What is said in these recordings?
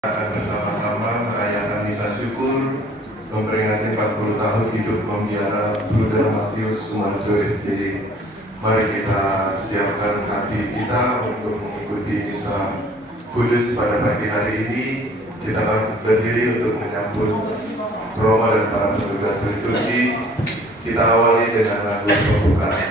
akan bersama-sama merayakan misa syukur memperingati 40 tahun hidup pembiara Bruder Matius Sumarjo SJ. Mari kita siapkan hati kita untuk mengikuti misa kudus pada pagi hari ini. Kita akan berdiri untuk menyambut Roma dan para petugas liturgi. Kita awali dengan lagu pembukaan.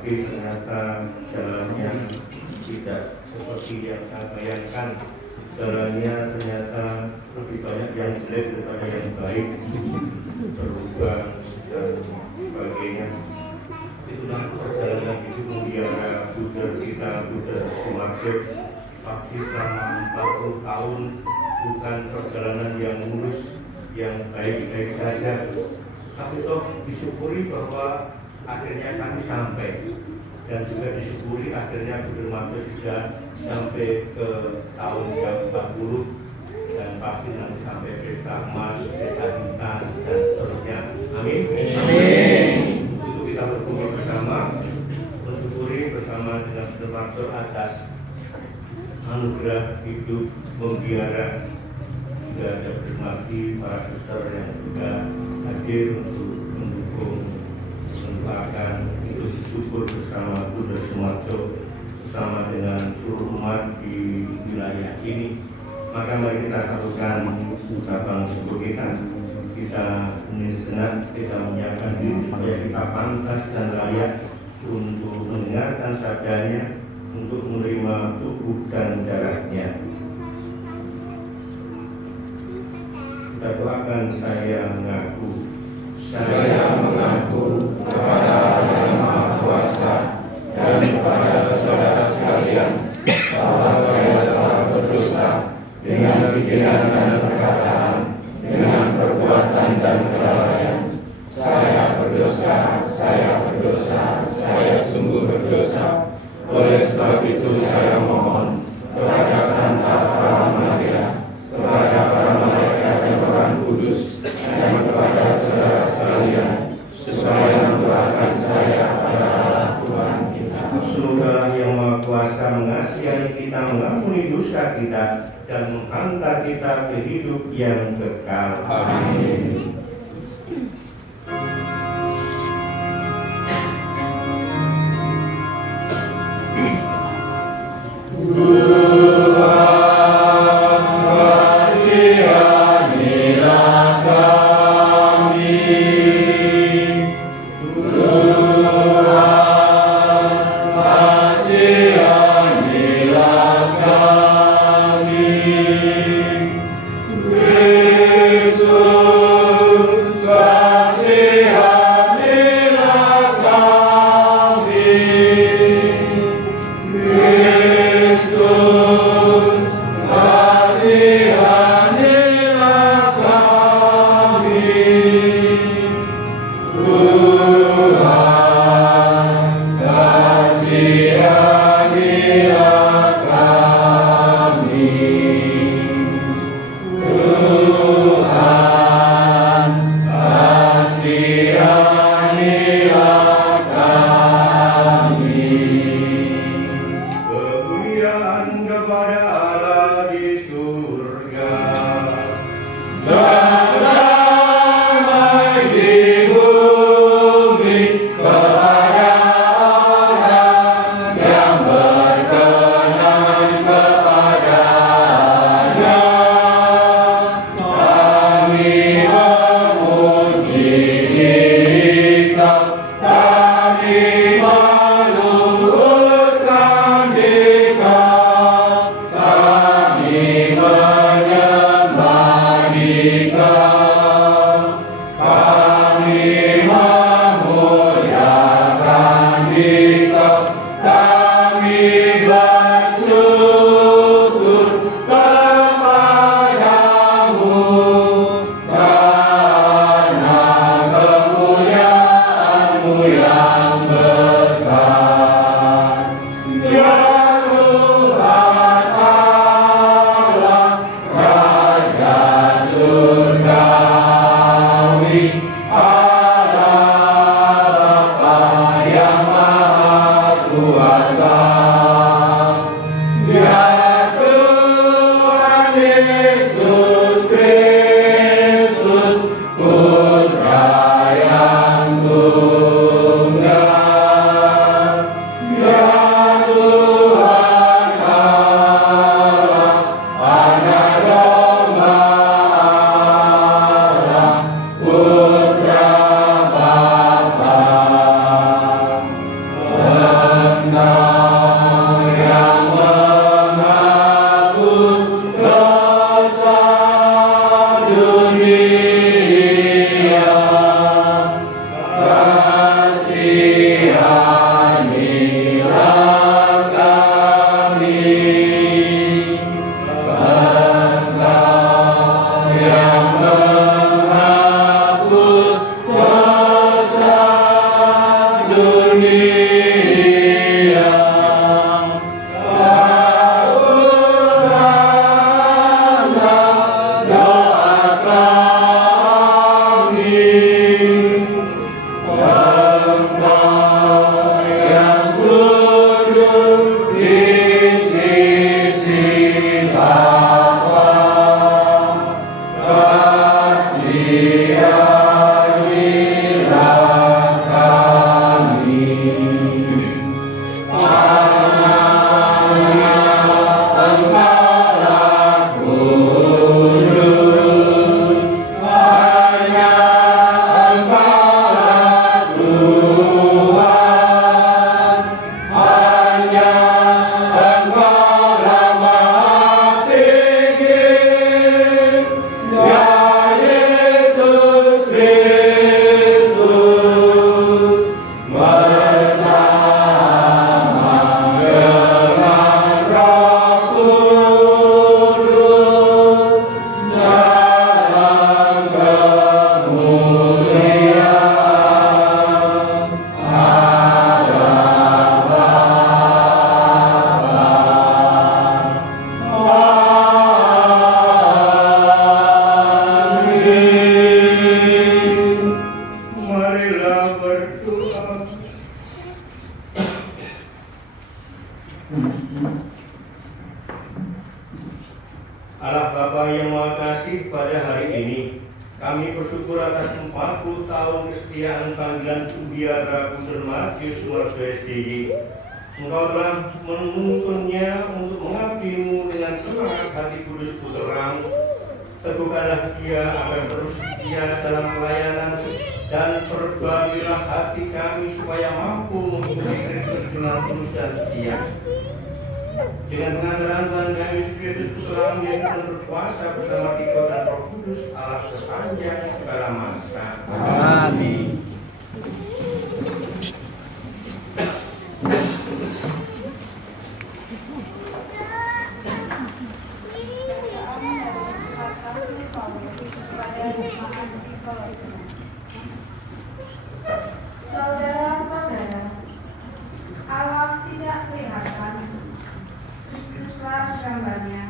Tapi ternyata jalannya tidak seperti yang saya bayangkan. Jalannya ternyata lebih banyak yang jelek daripada yang baik, berubah dan sebagainya. Itulah perjalanan hidup mutiara Bruder kita, Bruder Sumarjo. berbakti selama 40 tahun bukan perjalanan yang mulus, yang baik-baik saja, tapi toh disyukuri bahwa akhirnya kami sampai, dan juga disyukuri akhirnya Bruder Matthews juga sampai ke tahun yang 40, dan pasti nanti sampai pesta emas, pesta bintang, dan seterusnya. Amin. Amin. Untuk kita berkumpul bersama, mensyukuri bersama dengan Bruder Matthews atas anugerah hidup membiara. Juga ada berbagi para suster yang juga hadir untuk mendukung, mendoakan, untuk bersyukur bersama Bruder Sumarjo bersama dengan seluruh umat di wilayah ini. Maka mari kita satukan ucapan syukur kita. Kita sejenak kita menyiapkan diri supaya kita pantas dan layak untuk mendengarkan sabdanya, untuk menerima tubuh dan darahnya. Kita doakan, saya mengaku kepada Allah yang Maha Kuasa dan kepada saudara sekalian bahwa saya telah berdosa dengan pikiran dan perkataan, dengan perbuatan dan kelalaian. Saya berdosa, saya sungguh berdosa. Oleh sebab itu saya mohon kepada Santa Para Maria, kepada para malaikat dan orang kudus, dan kepada saudara sekalian, supaya mendoakan saya pada Allah Tuhan kita. Semoga Yang Maha Kuasa mengasihi kita, mengampuni dosa kita, dan menghantar kita ke hidup yang kekal. Amin. Dosa Bapa yang Maha Kasih, pada hari ini kami bersyukur atas 40 tahun kesetiaan panggilan Biara Putra Matius Sumarjo SDY. Engkau telah menuntunnya untuk mengabdimu dengan semangat hati kudus puterang. Teguhkanlah dia agar terus setia dalam pelayanan, dan perbaikilah hati kami supaya mampu mengikuti Kristus dengan tulus dan setia. Dengan pengantaran Tuhan kami Yesus Kristus puterang yang akan berkuasa bersama Dikau dan Roh Kudus Allah sepanjang segala masa. Amin. Saudara-saudara, Allah tidak kelihatan, Kristuslah gambarnya.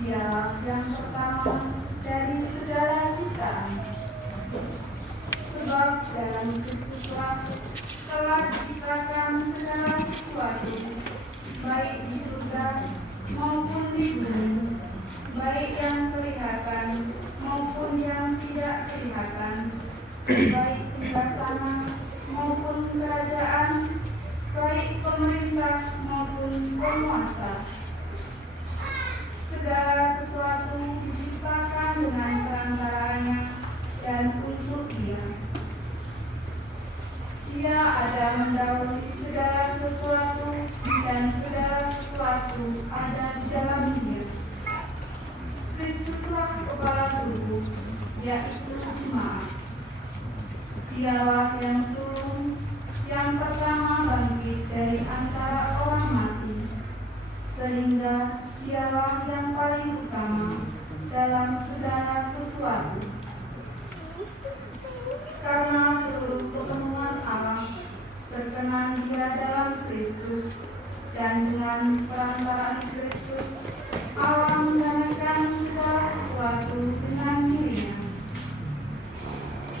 Dialah yang pertama dari segala ciptaan. Sebab dalam Kristuslah telah diciptakan segala sesuatu, baik di surga maupun di bumi, baik yang kelihatan maupun yang tidak kelihatan, baik singgasana maupun kerajaan, baik pemerintah maupun penguasa. Segala sesuatu diciptakan dengan perantaranya dan untuk Dia. Dia ada mendahului segala sesuatu, dan segala sesuatu ada di dalam Dia. Kristuslah kepala tubuh, yaitu jemaat. Dialah yang sulung, yang pertama bangkit dari antara orang mati, sehingga dialah yang paling utama dalam segala sesuatu. Karena seluruh pertemuan Allah berkenan Dia dalam Kristus, dan dengan perantaraan Kristus Allah mendamaikan segala sesuatu dengan Dirinya,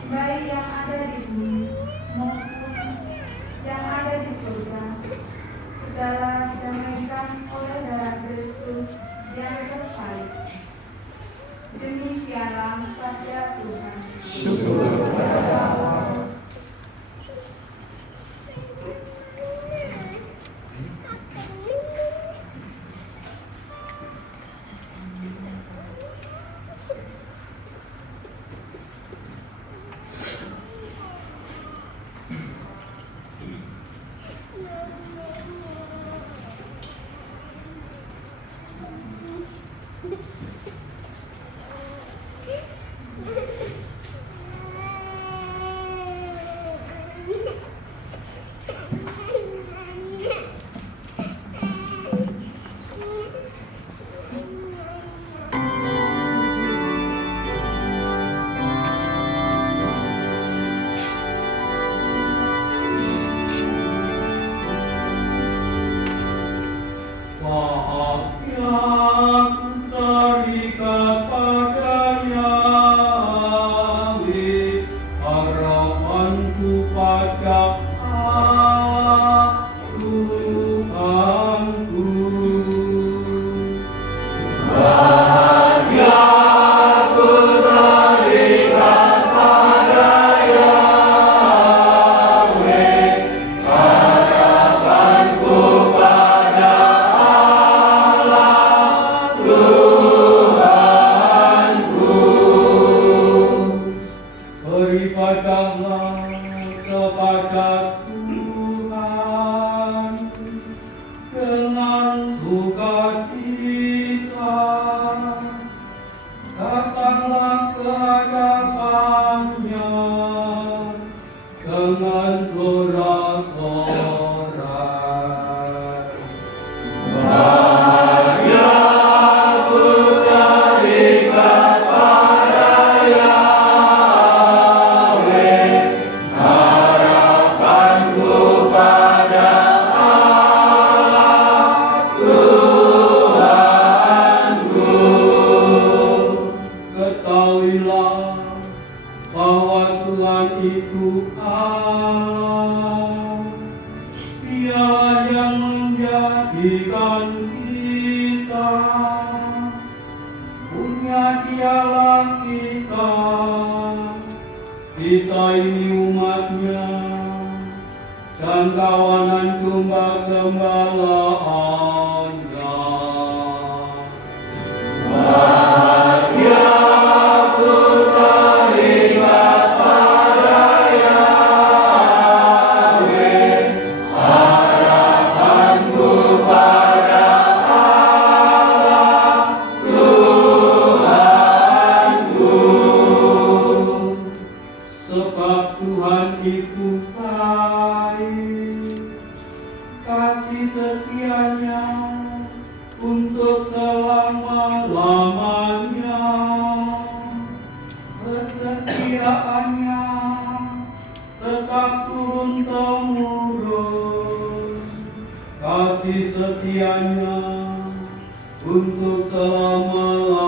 baik yang ada di bumi maupun yang ada di surga. Segala didamaikan oleh darah Kristus yang bersalib. Demikianlah sabda Tuhan. Syukur kepada Allah. punya dialah kita, kita ini umatnya, dan kawanan gembala-gembalaannya. Bahagia ku terikat pada Yahweh, harapanku pada Allah Tuhanku. Sebab Tuhan itu baik, kasih setianya untuk selama-lamanya, kesetiaannya tetap turun-temurun, kasih setianya untuk selama-lamanya.